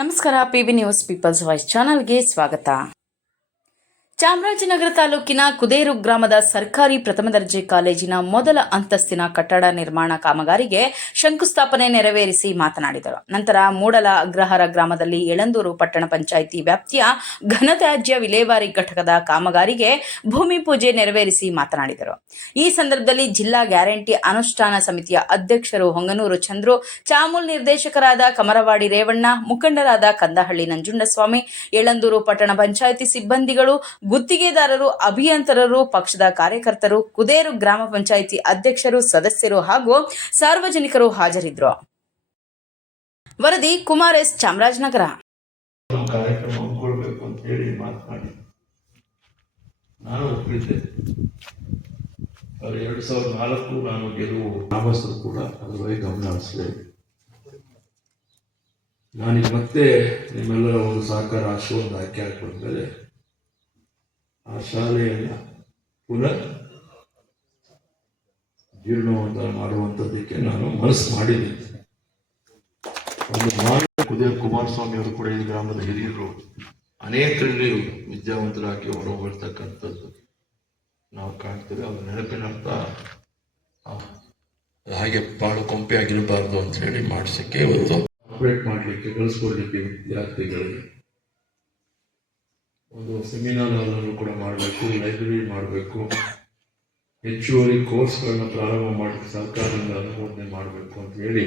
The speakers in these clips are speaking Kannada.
ನಮಸ್ಕಾರ ಪಿ ನ್ಯೂಸ್ ಪೀಪಲ್ಸ್ ವಾಯ್ಸ್ ಚಾನಲ್ಗೆ ಸ್ವಾಗತ. ಚಾಮರಾಜನಗರ ತಾಲೂಕಿನ ಕುದೇರು ಗ್ರಾಮದ ಸರ್ಕಾರಿ ಪ್ರಥಮ ದರ್ಜೆ ಕಾಲೇಜಿನ ಮೊದಲ ಅಂತಸ್ತಿನ ಕಟ್ಟಡ ನಿರ್ಮಾಣ ಕಾಮಗಾರಿಗೆ ಶಂಕುಸ್ಥಾಪನೆ ನೆರವೇರಿಸಿ ಮಾತನಾಡಿದರು. ನಂತರ ಮೂಡಲ ಅಗ್ರಹಾರ ಗ್ರಾಮದಲ್ಲಿ ಯಳಂದೂರು ಪಟ್ಟಣ ಪಂಚಾಯಿತಿ ವ್ಯಾಪ್ತಿಯ ಘನತ್ಯಾಜ್ಯ ವಿಲೇವಾರಿ ಘಟಕದ ಕಾಮಗಾರಿಗೆ ಭೂಮಿ ಪೂಜೆ ನೆರವೇರಿಸಿ ಮಾತನಾಡಿದರು. ಈ ಸಂದರ್ಭದಲ್ಲಿ ಜಿಲ್ಲಾ ಗ್ಯಾರಂಟಿ ಅನುಷ್ಠಾನ ಸಮಿತಿಯ ಅಧ್ಯಕ್ಷರು ಹೊಂಗನೂರು ಚಂದ್ರು, ಚಾಮೂಲ್ ನಿರ್ದೇಶಕರಾದ ಕಮರವಾಡಿ ರೇವಣ್ಣ, ಮುಖಂಡರಾದ ಕಂದಹಳ್ಳಿ ನಂಜುಂಡಸ್ವಾಮಿ, ಯಳಂದೂರು ಪಟ್ಟಣ ಪಂಚಾಯಿತಿ ಸಿಬ್ಬಂದಿಗಳು ಗುತ್ತಿಗೆದಾರರು, ಅಭಿಯಂತರರು, ಪಕ್ಷದ ಕಾರ್ಯಕರ್ತರು, ಕುದೇರು ಗ್ರಾಮ ಪಂಚಾಯಿತಿ ಅಧ್ಯಕ್ಷರು, ಸದಸ್ಯರು ಹಾಗೂ ಸಾರ್ವಜನಿಕರು ಹಾಜರಿದ್ದರು ವರದಿ ಕುಮಾರ್ ಎಸ್. ಚಾಮರಾಜನಗರ. ನಾನು ನಾನು ನಾನೀಗ ಮತ್ತೆ ನಿಮ್ಮೆಲ್ಲರ ಒಂದು ಸಹಕಾರ, ಆಶೀರ್ವಾದ ಆಯ್ಕೆ ಹಾಕೊಂಡ್ಮೇಲೆ ಶಾಲೆಯನ್ನ ಪುನಃ ಜೀರ್ಣವಂತ ಮಾಡುವಂಥದ್ದಕ್ಕೆ ನಾನು ಮನಸ್ಸು ಮಾಡಿದ್ದೀನಿ. ಒಂದು ಮಾನ್ಯ ಉದಯ ಕುಮಾರಸ್ವಾಮಿ ಅವರು ಕೂಡ ಈ ಗ್ರಾಮದ ಹಿರಿಯರು ಅನೇಕರಲ್ಲಿ ವಿದ್ಯಾವಂತರಾಗಿ ಹೊರಹೊಳ್ತಕ್ಕಂಥದ್ದು ನಾವು ಕಾಣ್ತೇವೆ. ಅವ್ರ ನೆನಪಿನರ್ಥ ಆ, ಹಾಗೆ ಬಾಳು ಕೊಂಪೆ ಆಗಿರಬಾರ್ದು ಅಂತ ಹೇಳಿ ಮಾಡಿಸಕ್ಕೆ ಒಂದು ಆಪರೇಟ್ ಮಾಡಲಿಕ್ಕೆ ಕಳಿಸ್ಕೊಡ್ಲಿಕ್ಕೆ ವಿದ್ಯಾರ್ಥಿಗಳಿಗೆ ಒಂದು ಸೆಮಿನಾರ್ ಅನ್ನು ಕೂಡ ಮಾಡಬೇಕು ಲೈಬ್ರರಿ ಮಾಡಬೇಕು. ಹೆಚ್ಚುವರಿ ಕೋರ್ಸ್ಗಳನ್ನ ಪ್ರಾರಂಭ ಮಾಡಿ ಸರ್ಕಾರದಿಂದ ಅನುಮೋದನೆ ಮಾಡಬೇಕು ಅಂತ ಹೇಳಿ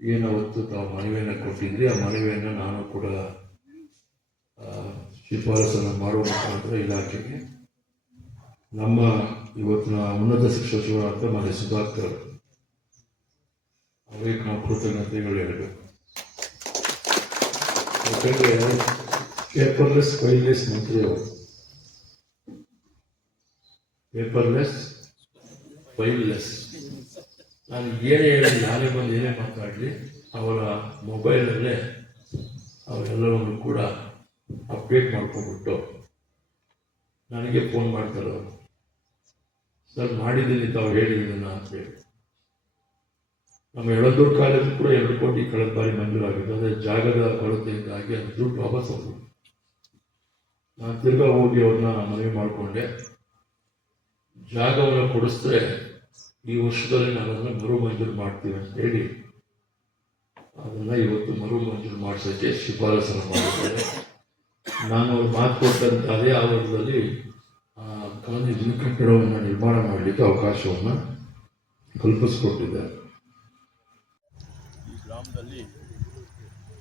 ಏನಾವತ್ತು ತಾವು ಮನವಿಯನ್ನು ಕೊಟ್ಟಿದ್ರಿ. ಆ ಮನವಿಯನ್ನು ನಾನು ಕೂಡ ಶಿಫಾರಸನ್ನು ಮಾಡುವ ಮುಖಾಂತರ ಇಲಾಖೆಗೆ. ನಮ್ಮ ಇವತ್ತಿನ ಉನ್ನತ ಶಿಕ್ಷಣ ಸಚಿವರಾದ ಮನೆ ಸುಧಾಕರ್ ಅವರಿಗೆ ನಾವು ಕೃತಜ್ಞತೆಗಳು ಹೇಳಬೇಕು. ಯಾಕಂದ್ರೆ ಪೇಪರ್ಲೆಸ್ ಮಂತ್ರಿ ಅವರು ಪೇಪರ್ಲೆಸ್ ಫೈಲ್ಲೆಸ್ ನಾನು ಏನೇ ಹೇಳಿ ನಾನೇ ಬಂದು ಏನೇ ಮಾತಾಡಲಿ ಅವರ ಮೊಬೈಲಲ್ಲೇ ಅವರೆಲ್ಲವನ್ನು ಕೂಡ ಅಪ್ಡೇಟ್ ಮಾಡ್ಕೊಂಡ್ಬಿಟ್ಟು ನನಗೆ ಫೋನ್ ಮಾಡ್ತಾರೆ ಅವರು. ಸರ್, ಮಾಡಿದ್ದೀನಿ ತಾವು ಹೇಳಿದ್ದೀನಿ ಅಂತೇಳಿ ನಮ್ಮ ಎಳದೂರು ಕಾಲೇಜು ಕೂಡ ಎರಡು ಕೋಟಿ ಕಳೆದ ಬಾರಿ ಮಂಜೂರಾಗಿದೆ. ಅದೇ ಜಾಗದ ಕೊರತೆಯಿಂದಾಗಿ ಅದು ದುಡ್ಡು ವಾಪಸ್ ಹೋಗ್ಬೋದು ನಾನು ತಿರ್ಗಾ ಹೋಗಿ ಅವ್ರನ್ನ ಮನವಿ ಮಾಡಿಕೊಂಡೆ. ಜಾಗವನ್ನು ಕೊಡಿಸಿದ್ರೆ ಈ ವರ್ಷದಲ್ಲಿ ನಾನು ಅದನ್ನು ಮರು ಮಂಜೂರು ಮಾಡ್ತೀವಿ ಅಂತ ಹೇಳಿ ಅದನ್ನ ಇವತ್ತು ಮರು ಮಂಜೂರು ಮಾಡಿಸೋಕ್ಕೆ ಶಿಫಾರಸನ್ನು ಮಾಡಿದ್ದಾರೆ ನಾನು ಅವ್ರು ಮಾತು ಕೊಟ್ಟಂತ ಅದೇ ಆವರಣದಲ್ಲಿ ದಿನ ಕಟ್ಟಡವನ್ನು ನಿರ್ಮಾಣ ಮಾಡಲಿಕ್ಕೆ ಅವಕಾಶವನ್ನು ಕಲ್ಪಿಸಿಕೊಟ್ಟಿದ್ದಾರೆ. ಈ ಗ್ರಾಮದಲ್ಲಿ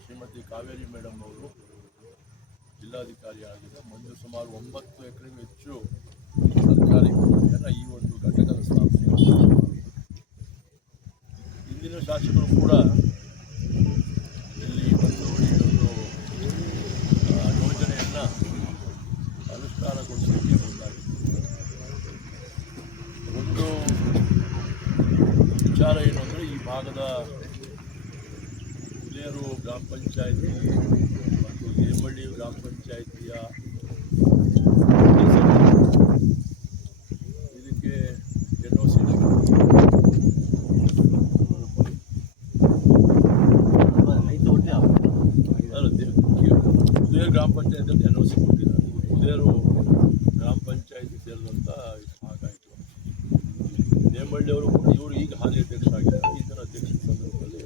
ಶ್ರೀಮತಿ ಕಾವೇರಿ ಮೇಡಮ್ ಅವರು ಜಿಲ್ಲಾಧಿಕಾರಿ ಆಗಿದೆ ಮುಂದೆ ಸುಮಾರು ಒಂಬತ್ತು ಎಕರೆಗೂ ಹೆಚ್ಚು ಸರ್ಕಾರಿ ಈ ಒಂದು ಘಟಕದ ಸ್ಥಾಪನೆ ಇಂದಿನ ಶಾಸಕರು ಕೂಡ ಇಲ್ಲಿ ಬಂದು ಈ ಒಂದು ಯೋಜನೆಯನ್ನು ಅನುಷ್ಠಾನಗೊಳಿಸಲಿಕ್ಕೆ ಮುಂದಾಗಿದೆ ಒಂದು ವಿಚಾರ ಏನು ಅಂದರೆ ಈ ಭಾಗದ ಹುಲಿಯರು ಗ್ರಾಮ ಪಂಚಾಯತಿ ಮತ್ತು ಹೇಮಳ್ಳಿ ಗ್ರಾಮ ಪಂಚಾಯತಿಯ ಇದಕ್ಕೆ ಎನ್ ಒ ಸಿ ಉದಯ ಗ್ರಾಮ ಪಂಚಾಯತಿಯಲ್ಲಿ ಎನ್ ಒ ಸಿ ಕೊಟ್ಟಿದ್ದಾರೆ ಉದಯರು ಗ್ರಾಮ ಪಂಚಾಯತಿ ಸೇರಿದಂಥ ಭಾಗ ಆಯಿತು ನೇಮಳ್ಳಿ ಅವರು ಕೂಡ ಇವರು ಈಗ ಹಾಲಿ ಅಧ್ಯಕ್ಷರಾಗಿದ್ದಾರೆ ಈತನ ಅಧ್ಯಕ್ಷ ಸಂದರ್ಭದಲ್ಲಿ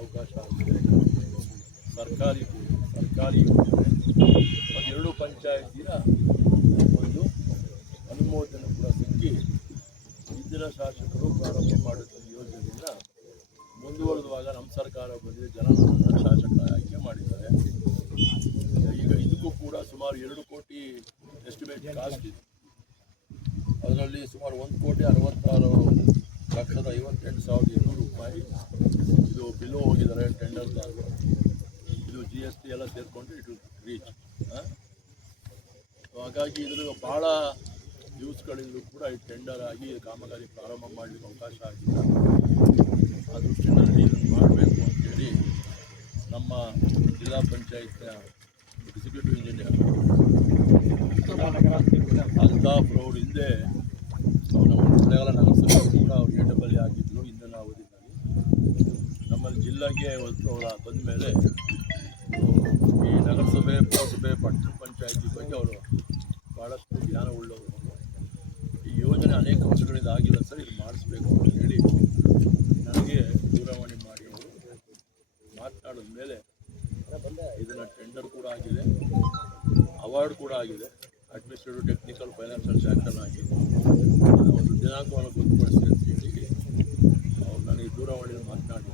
ಅವಕಾಶ ಆಗಿದೆ ಸರ್ಕಾರಿ ಸರ್ಕಾರಿ ಯೋಜನೆ ಮತ್ತು ಎರಡು ಪಂಚಾಯತಿಯ ಒಂದು ಅನುಮೋದನೆ ಕೂಡ ಸಿಕ್ಕಿ ಹಿಂದಿನ ಶಾಸಕರು ಪ್ರಾರಂಭ ಮಾಡುತ್ತಿದ್ದ ಯೋಜನೆಯಿಂದ ಮುಂದುವರೆದುವಾಗ ನಮ್ಮ ಸರ್ಕಾರ ಬಂದಿದೆ ಜನ ನಮ್ಮನ್ನ ಶಾಸಕ ಆಯ್ಕೆ ಮಾಡಿದ್ದಾರೆ. ಈಗ ಇದಕ್ಕೂ ಕೂಡ ಸುಮಾರು ಎರಡು ಕೋಟಿ ಎಸ್ಟಿಮೇಟ್ ಕಾಸ್ಟ್ ಇದೆ. ಅದರಲ್ಲಿ ಸುಮಾರು ಒಂದು ಕೋಟಿ ಅರವತ್ತಾರು ಲಕ್ಷದ ಐವತ್ತೆಂಟು ಸಾವಿರದ ಇನ್ನೂರು ರೂಪಾಯಿ ಇದು ಬಿಲೋ ಹೋಗಿದ್ದಾರೆ ಟೆಂಡರ್ದಾರರು ಇದು ಜಿ ಎಸ್ ಟಿ ಎಲ್ಲ ಸೇರಿಕೊಂಡು ಇಟ್ ರೀಚ್ ಹಾಗಾಗಿ ಇದ್ರ ಭಾಳ ಯೂಸ್ಗಳಿಂದಲೂ ಕೂಡ ಈ ಟೆಂಡರ್ ಆಗಿ ಕಾಮಗಾರಿ ಪ್ರಾರಂಭ ಮಾಡಲಿಕ್ಕೆ ಅವಕಾಶ ಆಗಿಲ್ಲ. ಆ ದೃಷ್ಟಿನಲ್ಲಿ ಇದನ್ನು ಮಾಡಬೇಕು ಅಂತೇಳಿ ನಮ್ಮ ಜಿಲ್ಲಾ ಪಂಚಾಯತ್ನ ಎಕ್ಸಿಕ್ಯೂಟಿವ್ ಇಂಜಿನಿಯರ್ ಅಲ್ತಾಫ್ ರೋಡ್ ಹಿಂದೆ ಅವ್ರು ನಮ್ಮ ಕೊಳ್ಳೇಗಾಲ ನಗರಸಭೆ ಕೂಡ ಅವ್ರು ಎ ಬಲಿ ಆಗಿದ್ದರು ಇಂಧನ ಅವಧಿಯಲ್ಲಿ ನಮ್ಮಲ್ಲಿ ಜಿಲ್ಲೆಗೆ ಅವರ ಬಂದ ಮೇಲೆ ಈ ನಗರಸಭೆ ಪುರಸಭೆ ಪಟ್ಟಣ ಪಂಚಾಯತಿ ಬಗ್ಗೆ ಅವರು ಭಾಳಷ್ಟು ಜ್ಞಾನ ಉಳ್ಳವರು. ಈ ಯೋಜನೆ ಅನೇಕ ವರ್ಷಗಳಿಂದ ಆಗಿಲ್ಲ ಸರ್, ಇದು ಮಾಡಿಸ್ಬೇಕು ಅಂತ ಹೇಳಿ ನನಗೆ ದೂರವಾಣಿ ಮಾಡಿ ಅವರು ಮಾತನಾಡಿದ ಮೇಲೆ ಇದನ್ನು ಟೆಂಡರ್ ಕೂಡ ಆಗಿದೆ ಅವಾರ್ಡ್ ಕೂಡ ಆಗಿದೆ. ಅಡ್ಮಿನಿಸ್ಟ್ರೇಟಿವ್ ಟೆಕ್ನಿಕಲ್ ಫೈನಾನ್ಷಿಯಲ್ ಸ್ಯಾಂಕ್ಷನ್ ಆಗಿ ಒಂದು ದಿನಾಂಕವನ್ನು ಗೊತ್ತುಪಡಿಸಿದೆ ಅಂತ ಹೇಳಿ ನನಗೆ ದೂರವಾಣಿಯಲ್ಲಿ ಮಾತನಾಡಿ